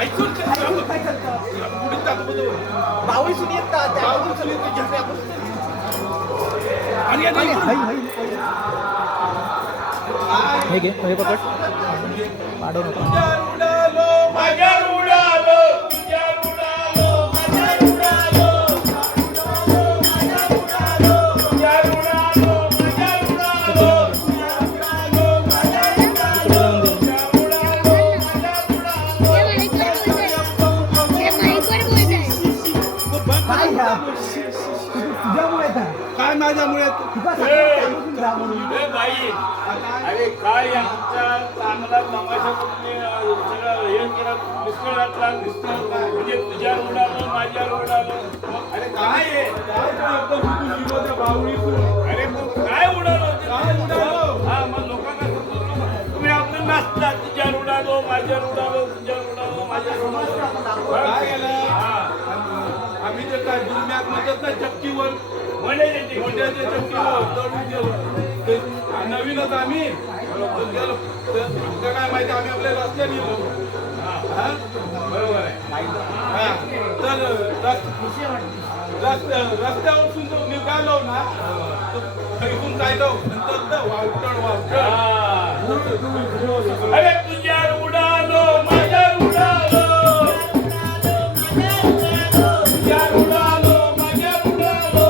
ऐकून काय करता पुढे जातो बावळी सुनी येतात त्यामधून चली आणि हे घे हे पकड पाडव नको काय माझ्यामुळे अरे काय आमचा चांगला तमाशा सगळं हे केला मिस्टर घातला म्हणजे तुझ्या उडालो माझ्या उडालो अरे काय आहे अरे काय उडालो हा मग लोकांना तुम्ही आपलं नाचता तुझ्या उडालो माझ्या उडालो तुझ्या उडालो माझ्या उडालो काय केलं आम्ही ते काय दुर्म्यात म्हणतात ना चक्कीवर मोठ्याच्या चक्कीवर चढून गेलो ते नवीनच आम्ही गेलो आमचं काय माहिती आम्ही आपल्या रस्त्याने गेलो बरोबर आहे तर रस्त्यावर सुद्धा निघालो ना इथून जायलो वावटण अरे तुझ्या उडालो माझ्या उडालो तुझ्या उडालो माझ्या उडालो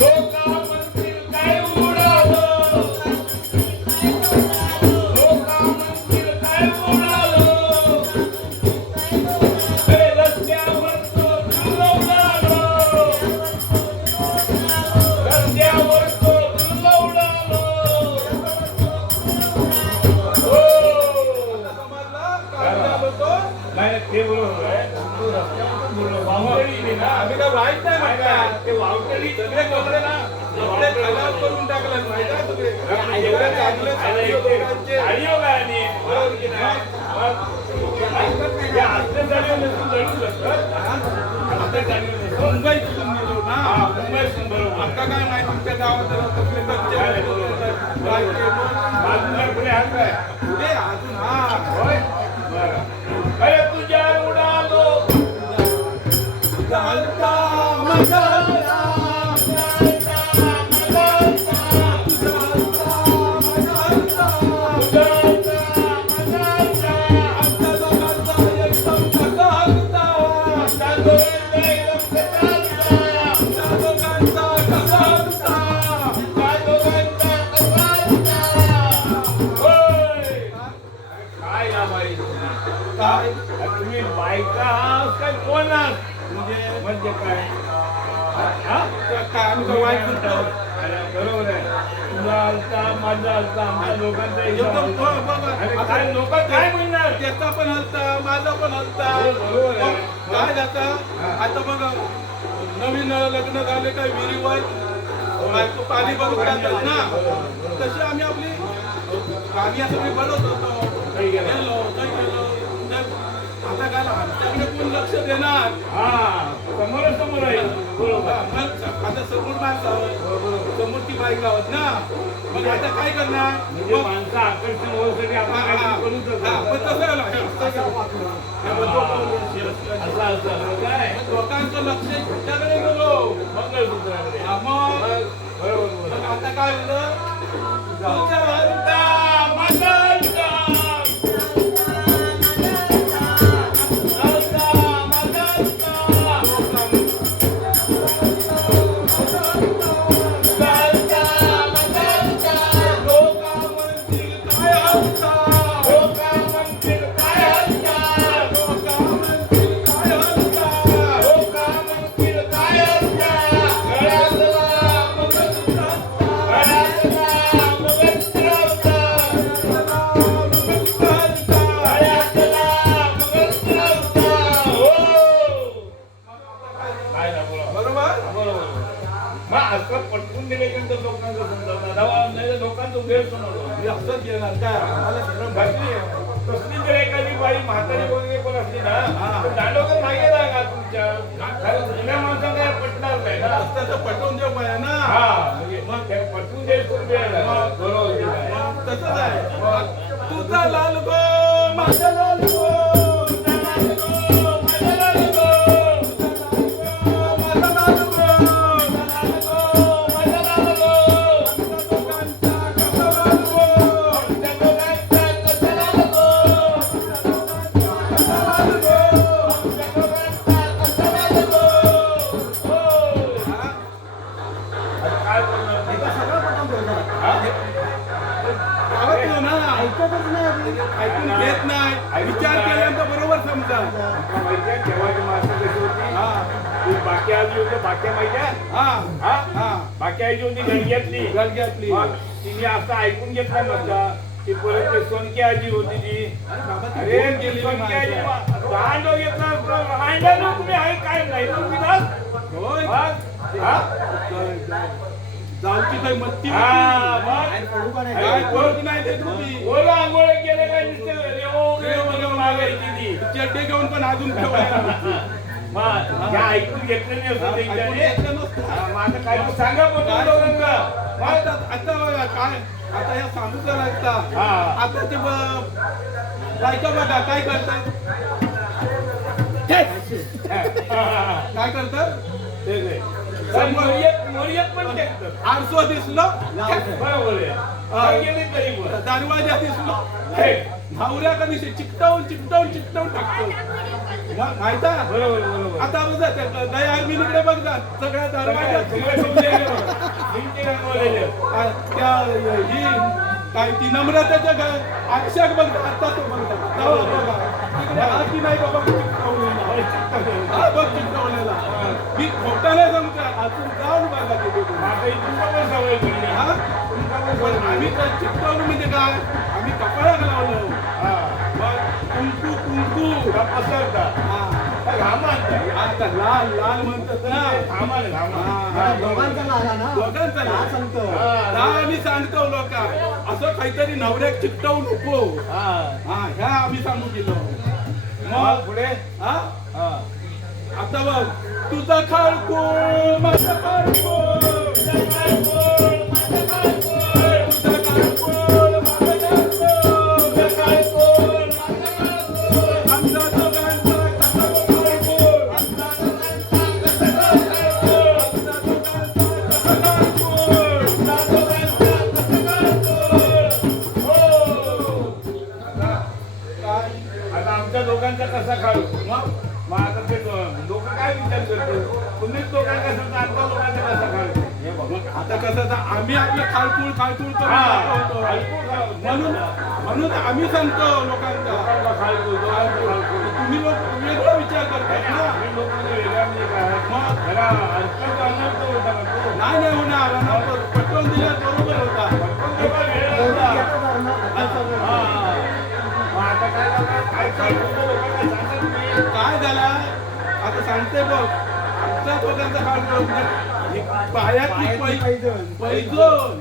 लोका म्हणतील काय उडालो लोका म्हणतील काय उडालो अरे रस्त्यावर तो तुला उडालो रस्त्यावर तो तुला उडालो नाही ते बरोबर आहे तू रस्त्यावर बोललो वावटळी ना आम्ही काय वाईट नाही म्हणतात ते वावटळी सगळे कपडे ना कपडे खराब करून टाकलं माहिती आहे तुम्ही एवढे चांगले चांगले लोकांचे गाडीवर काय आणि बरोबर की नाही आजच्या गाडीवर नसून जळून जातात आजच्या गाडीवर नसून मुंबईतून नेलो ना मुंबईतून बरोबर आता काय माहिती तुमच्या गावात कसले कच्चे बाजूला पुढे हात काय पुढे अजून हा होय बरं अरे तुझ्या उडालो चालता मजा काय तुम्ही बायका आहात काय कोण आहात म्हणजे काय काय आम्ही वाईट करतो अरे बरोबर आहे तुझा आलता माझा आलता आमच्या लोकांचा अरे काय लोक काय म्हणणार त्याचा पण हलता माझा पण हलता बरोबर आहे. काय जाता आता बघ नवीन लग्न झाले काय विहिरीवर बायको पाणी बघत राहतात ना तशी आम्ही आपली आम्ही असं मी बनवत होतो काही गेलं. गेलो काही गेलो आता काय आमच्याकडे कोण लक्ष देणार हा समोर आहे बरोबर आता समोर माणसं समोर ती बायका आहोत ना मग आता काय करणार म्हणजे माणसं आकर्षण होण्यासाठी आपण काहीतरी करू शकतो पण तसं असं काय लोकांचं लक्ष त्याकडे गेलो मंगळसूत्राकडे मग बरोबर मग आता काय होतं तुझ्या हलता, माझा हलता. हलता, माझा हलता. हलता, माझा हलता. लोकं म्हणतील काय हलता? लोकं म्हणतील काय हलता? लोकं म्हणतील काय हलता? लोकं म्हणतील काय हलता? गळ्यातला मंगळसूत्र पटकून दिल्यानंतर लोकांचं समजतात लोकांचं गैरसमज असंच येणार काय आम्हाला सगळं माहिती आहे. कसली जर एखादी बाई म्हातारी वगैरे पण असली ना तर दांडोकर मागे लागा तुमच्या जुन्या माणसाला काय पटणार नाही ना त्याचं पटवून देऊ पाहिजे ना हा म्हणजे मग पटवून द्यायचं बरोबर तसंच आहे तुझा लाल गो माझा लाल गो, माझा लाल गो, माझा लाल गो, माझा लाल गो, कसा लाल गो, कसा लाल गो, कसा लाल गो, कसा लाल गो. काय बोलणार? गावातलं ना ऐकतच नाही, ऐकून घेत नाही, विचार केल्यानंतर बरोबर समजा. माहिती आहे केव्हाची माणसं कशी होती? हा ती बाकी आजी होती, बाकी माहिती आहे? हा हा? हा बाकी आजी होती गडग्यातली. गडग्यातली. मग तिने असं ऐकून घेतलं नसता. ती परत ते सोनकी आजी होती ती. अरे ती सोनकी आजी रांडो घेतला रांडा तुम्ही आहे काय नाही तुम्ही ना? होय हा? हा? जाऊची काही मत्ती हा, मग? काय कळत नाही ते तुम्ही ओला आंघोळ केलं काय नुसतं रेवो मागायची ती. चड्डे घेऊन पण अजून ठेवायला मग ह्या ऐकून घेतलं नाही असं ऐकून त्यांच्याने. घेतलं नसतं. मग आता काय तू सांगा पण लोकांना. आता आता बघा काय आता या सांगू करायचा हा. आता ते बायका बघा काय करतात काय करतात मर्याद पण टेकतात. आरसो दिसलं बरोबर आहे. काय केलं तरी पण. दरवाजा दिसलो हे, नवऱ्या कधी चिकटवून चिकटवून चिकटवून टाकतो माहित आहे बरोबर बरोबर. आता बघा गया आर्मीकडे बघतात सगळ्या दरवाजा सगळं समजेल बघ. भिंती रंगवलेले. त्या ही काय ती नम्रतेच्या अक्षर बघतात आता तो बघतात तेव्हा बघा तिकडे हा की नाही बाबा चिकटवलेला हा बघ चिकटवलेला मी खोटा नाही सांगतो अजून जाऊन बघा तिथे तुम्ही. आता इथून पण सवय पडली. हा पण आम्ही तर चिकटवलं म्हणजे काय आम्ही कपाळात लावलं हा. मग कुंकू कुंकू का पसरतात. हा का घामा आणतात. आता लाल लाल म्हणतात ना घामा ना, घामा. हा. दोघांचा लाला ना दोघांचा लाल. हा सांगतो हा. आम्ही सांगतो लोक असं काहीतरी नवऱ्याक चिकटवू नको हा. हा ह्या आम्ही सांगू गेलो मग मग पुढे हा हा. आता बघ तुझा खाळकोळ माझा खाळकोळ तुझा खाळकोळ माझा खाळकोळ तुझा खाळकोळ माझा खाळकोळ तुझा खाळकोळ माझा खाळकोळ आमचा दोघांचा कसा खाळकोळ आमचा दोघांचा कसा खाळकोळ आमचा दोघांचा कसा खाळकोळ आमचा दोघांचा कसा खाळकोळ हो काय आता आमच्या दोघांचा कसा खाऊ. मग मग आता ते लोक काय विचार करतो तुम्हीच दोघांचा समजा आमच्या लोकांचा कसा खाऊ. हे बघ. मग आता कसं तर आम्ही आपलं खाळकूळ खाळकूळ करून हा. दाखवतो. खाळकूळ खाऊ. म्हणून म्हणून आम्ही सांगतो लोकांचा लोकांना खाळकूळ, दोघांचं खाळकूळ. तुम्ही लोक वेगळा विचार करतात ना आम्ही लोकांना वेगळा म्हणजे काय? मग जरा अर्थात अनर्थ होता ना तो. नाही नाही होणार पटवून दिल्यास बरोबर होता पण तेव्हा वेळ होता. हा. मग आता काय झालं? काय खाळकूळ तर लोकांना सांगत नाही. काय झाला आता सांगते बघ आमच्या दोघांचा खाळकूळ पायातली पैजण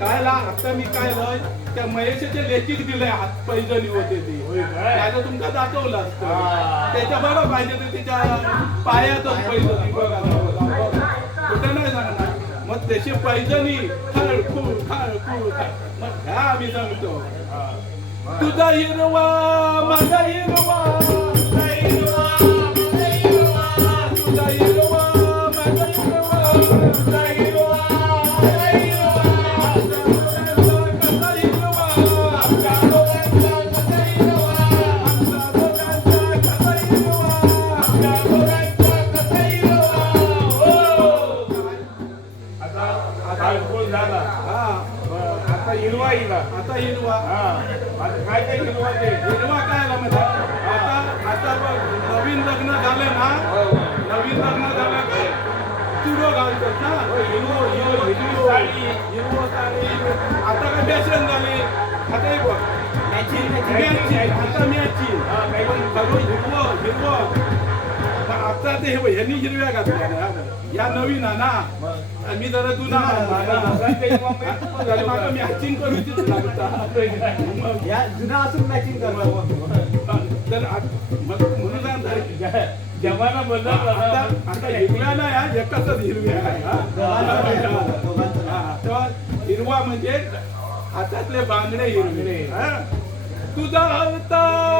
काय ला आता मी काय लय त्या महेशचे लेखिक दिले हात पैजणी होते ते होय काय? त्याचं तुमका दाखवलं असतं हा. त्याच्या बघा पाहिजे तर तिच्या पायातच पैजणी बघा कुठे नाही सांगणार मग त्याची पैजणी खाळखूळ खाळखूळ मग ह्या आम्ही सांगतो तुझा हिरवा माझा हिरवा तुझा हिरवा माझा हिरवा तुझा हिरवा माझा हिरवा तुझा हिरवा माझा हिरवा कसा हिरवा आमच्या दोघांचा कसा हिरवा आमच्या दोघांचा कसा हिरवा आमच्या दोघांचा कसा हिरवा हो आता खाळकूळ झाला. हा आता हिरवा हिरा. आता हिरवा हा. आता काय काय हिरवा ते? हिरवा काय आला म्हणजे आता बघ नवीन लग्न झालं ना नवीन लग्न झालं काय चुडो घालतात ना हिरवो हिरवो हिरवो साडी हिरवो साडी आता काय फॅशन झाली आता हे बघ मॅचिंग आता मॅची हा, काही पण सगळं हिरवो हिरवो मग आता ते हे बघ, ह्यांनी हिरव्या घातल्या ना या नवीन आहे ना मी जरा जुना माझं मॅचिंग करूचीच लागता मग या जुना असून मॅचिंग करतो तर मग म्हणून सांगताय जमाना बदलला आता ना. आता हिरव्या नाही हा एकच हिरव्या आहे हा. हा, तेव्हा हिरवा म्हणजे हातातले बांगडे हिरवे हा. तुझा अवतार